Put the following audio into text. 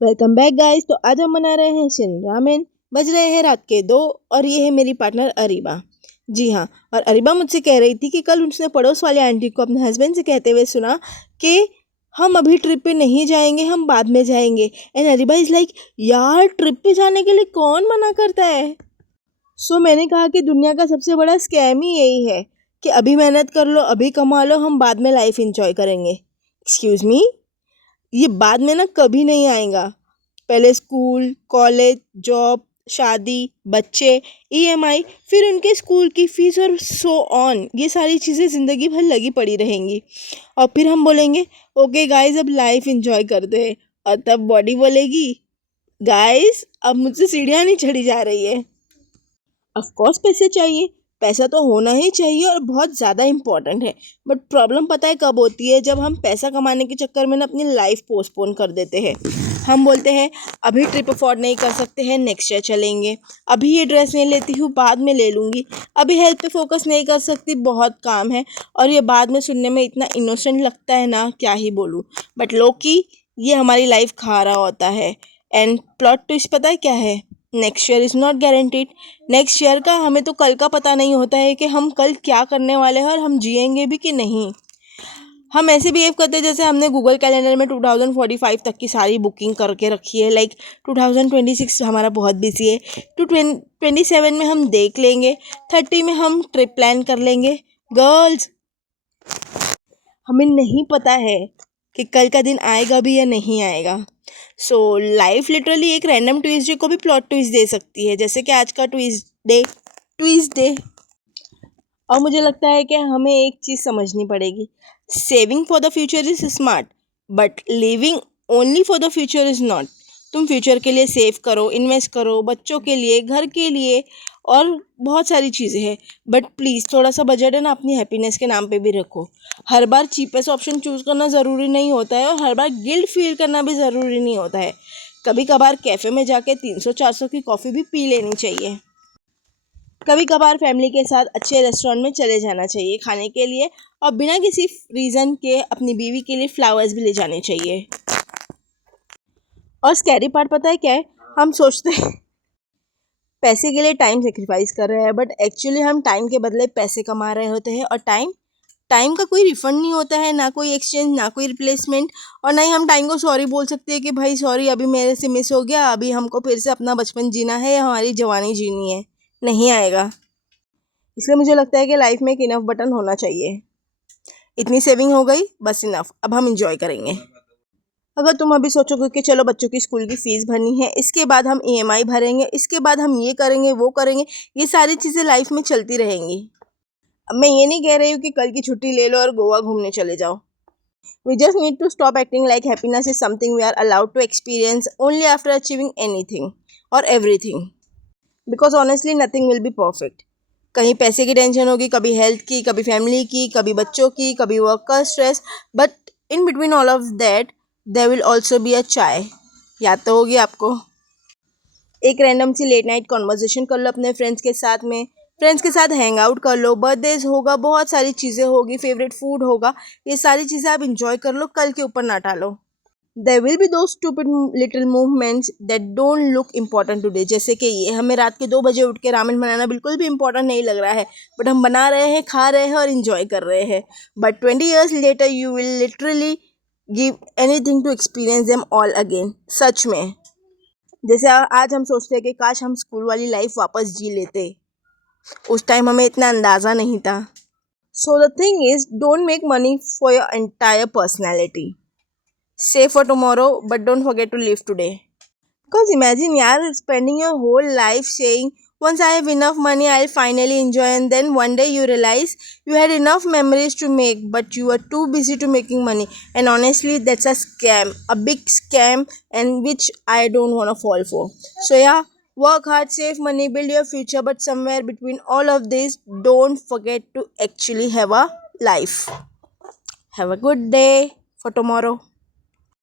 Welcome back guys. तो आज हम बना रहे हैं शिन रामेन। बज रहे हैं रात के 2 और ये है मेरी पार्टनर अरीबा। जी हाँ, और अरीबा मुझसे कह रही थी कि कल उसने पड़ोस वाले आंटी को अपने हस्बैंड से कहते हुए सुना कि हम अभी ट्रिप पे नहीं जाएंगे, हम बाद में जाएंगे। एंड अरीबा इज़ लाइक, यार ट्रिप पे जाने के लिए कौन मना करता है। सो मैंने कहा कि दुनिया का सबसे बड़ा स्कैम ही यही है कि अभी मेहनत कर लो, अभी कमा लो, हम बाद में लाइफ इंजॉय करेंगे। एक्सक्यूज़ मी, ये बाद में ना कभी नहीं आएगा। पहले स्कूल, कॉलेज, जॉब, शादी, बच्चे, ईएमआई, फिर उनके स्कूल की फीस और सो ऑन, ये सारी चीज़ें ज़िंदगी भर लगी पड़ी रहेंगी। और फिर हम बोलेंगे ओके गाइस अब लाइफ इंजॉय करते हैं, और तब बॉडी बोलेगी गाइस अब मुझसे सीढ़ियाँ नहीं चढ़ी जा रही है। ऑफ कोर्स पैसे चाहिए, पैसा तो होना ही चाहिए और बहुत ज़्यादा इम्पॉर्टेंट है। बट प्रॉब्लम पता है कब होती है? जब हम पैसा कमाने के चक्कर में ना अपनी लाइफ पोस्टपोन कर देते हैं। हम बोलते हैं अभी ट्रिप अफोर्ड नहीं कर सकते हैं, नेक्स्ट ईयर चलेंगे। अभी ये ड्रेस नहीं लेती हूँ, बाद में ले लूँगी। अभी हेल्थ पे फोकस नहीं कर सकती, बहुत काम है। और ये बाद में सुनने में इतना इनोसेंट लगता है ना, क्या ही बोलूँ। बट लोग की ये हमारी लाइफ खा रहा होता है। एंड प्लॉट ट्विस्ट पता है क्या है? Next year is not guaranteed. Next year का हमें तो कल का पता नहीं होता है कि हम कल क्या करने वाले हैं और हम जिएंगे भी कि नहीं। हम ऐसे बिहेव करते हैं जैसे हमने गूगल कैलेंडर में 2045 तक की सारी बुकिंग करके रखी है। लाइक 2026 हमारा बहुत बिजी है, 27 में हम देख लेंगे, 30 में हम ट्रिप प्लान कर लेंगे। गर्ल्स, हमें नहीं पता है कि कल का दिन आएगा भी या नहीं आएगा। सो लाइफ लिटरली एक रैंडम ट्विस्ट को भी प्लॉट ट्विस्ट दे सकती है, जैसे कि आज का ट्विस्ट डे। और मुझे लगता है कि हमें एक चीज़ समझनी पड़ेगी, saving for the future is smart but living only for the future is not. तुम फ्यूचर के लिए सेव करो, इन्वेस्ट करो, बच्चों के लिए, घर के लिए, और बहुत सारी चीज़ें हैं। बट प्लीज़ थोड़ा सा बजट है ना अपनी हैप्पीनेस के नाम पे भी रखो। हर बार चीपेस्ट ऑप्शन चूज़ करना ज़रूरी नहीं होता है, और हर बार गिल्ट फील करना भी ज़रूरी नहीं होता है। कभी कभार कैफ़े में जाके 300-400 की कॉफ़ी भी पी लेनी चाहिए। कभी कभार फैमिली के साथ अच्छे रेस्टोरेंट में चले जाना चाहिए खाने के लिए, और बिना किसी रीज़न के अपनी बीवी के लिए फ्लावर्स भी ले जाने चाहिए। और स्कैरी पार्ट पता है क्या है? हम सोचते हैं पैसे के लिए टाइम सेक्रीफाइस कर रहे हैं, बट एक्चुअली हम टाइम के बदले पैसे कमा रहे होते हैं। और टाइम टाइम का कोई रिफंड नहीं होता है, ना कोई एक्सचेंज, ना कोई रिप्लेसमेंट। और ना ही हम टाइम को सॉरी बोल सकते हैं कि भाई सॉरी अभी मेरे से मिस हो गया, अभी हमको फिर से अपना बचपन जीना है या हमारी जवानी जीनी है। नहीं आएगा। इसलिए मुझे लगता है कि लाइफ में एक इनफ बटन होना चाहिए। इतनी सेविंग हो गई, बस इनफ, अब हम इंजॉय करेंगे। अगर तुम अभी सोचोगे कि चलो बच्चों की स्कूल की फ़ीस भरनी है, इसके बाद हम ईएमआई भरेंगे, इसके बाद हम ये करेंगे वो करेंगे, ये सारी चीज़ें लाइफ में चलती रहेंगी। अब मैं ये नहीं कह रही हूँ कि कल की छुट्टी ले लो और गोवा घूमने चले जाओ। We just need to stop acting like happiness is something we are allowed to experience only after achieving anything or everything. Because honestly nothing will be perfect. कहीं पैसे की टेंशन होगी, कभी हेल्थ की, कभी फैमिली की, कभी बच्चों की, कभी वर्क का stress, but in between all of that there will also be a chai. याद तो होगी आपको। एक रैंडम सी लेट नाइट कॉन्वर्जेशन कर लो अपने फ्रेंड्स के साथ हैंग आउट कर लो, बर्थडेज होगा, बहुत सारी चीज़ें होगी, फेवरेट फूड होगा, ये सारी चीज़ें आप इंजॉय कर लो, कल के ऊपर ना टालो। देयर विल बी दो stupid little movements that don't look important today, जैसे कि ये हमें रात के 2 बजे उठ के रामेन बनाना बिल्कुल भी इम्पॉर्टेंट नहीं लग रहा है, बट हम बना रहे हैं, खा रहे हैं और इन्जॉय कर रहे हैं। But 20 years later you will literally give anything to experience them all again. सच में, जैसे आज हम सोचते हैं कि काश हम स्कूल वाली लाइफ वापस जी लेते, उस टाइम हमें इतना अंदाज़ा नहीं था। So the thing is, don't make money for your entire personality, save for tomorrow but don't forget to live today. Because imagine yaar spending your whole life saying once I have enough money I'll finally enjoy, and then one day you realize you had enough memories to make but you were too busy to making money. And honestly that's a scam, a big scam, and which I don't want to fall for. So yeah, work hard, save money, build your future, but somewhere between all of this don't forget to actually have a life. Have a good day for tomorrow.